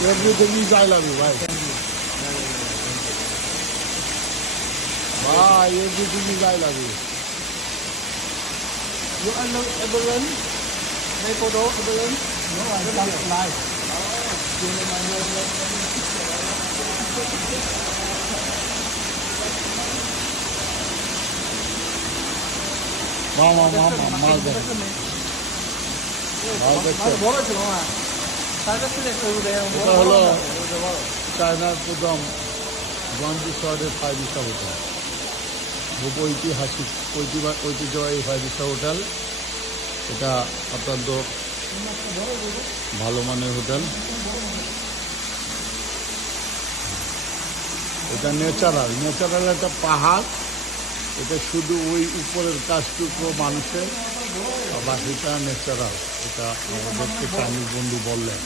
Everything is I love you, bhai. Bhai, everything is I love you. You alone ever run? Make photo ever run? No, I can't fly. মাল দেখছে বড় ছিল না এটা হলো চায়নার প্রথম গান্ধী শহরের 5 স্টার হোটেল, খুব ঐতিহাসিক ঐতিহ্যবাহী 5 স্টার হোটেল। এটা অত্যন্ত ভালো মানের হোটেল। এটা ন্যাচারাল একটা পাহাড়। এটা শুধু ওই উপরের কাজটুকু মানুষের, বাকিটা ন্যাচারাল। এটা আমাদেরকে চাইনিজ বন্ধু বললেন।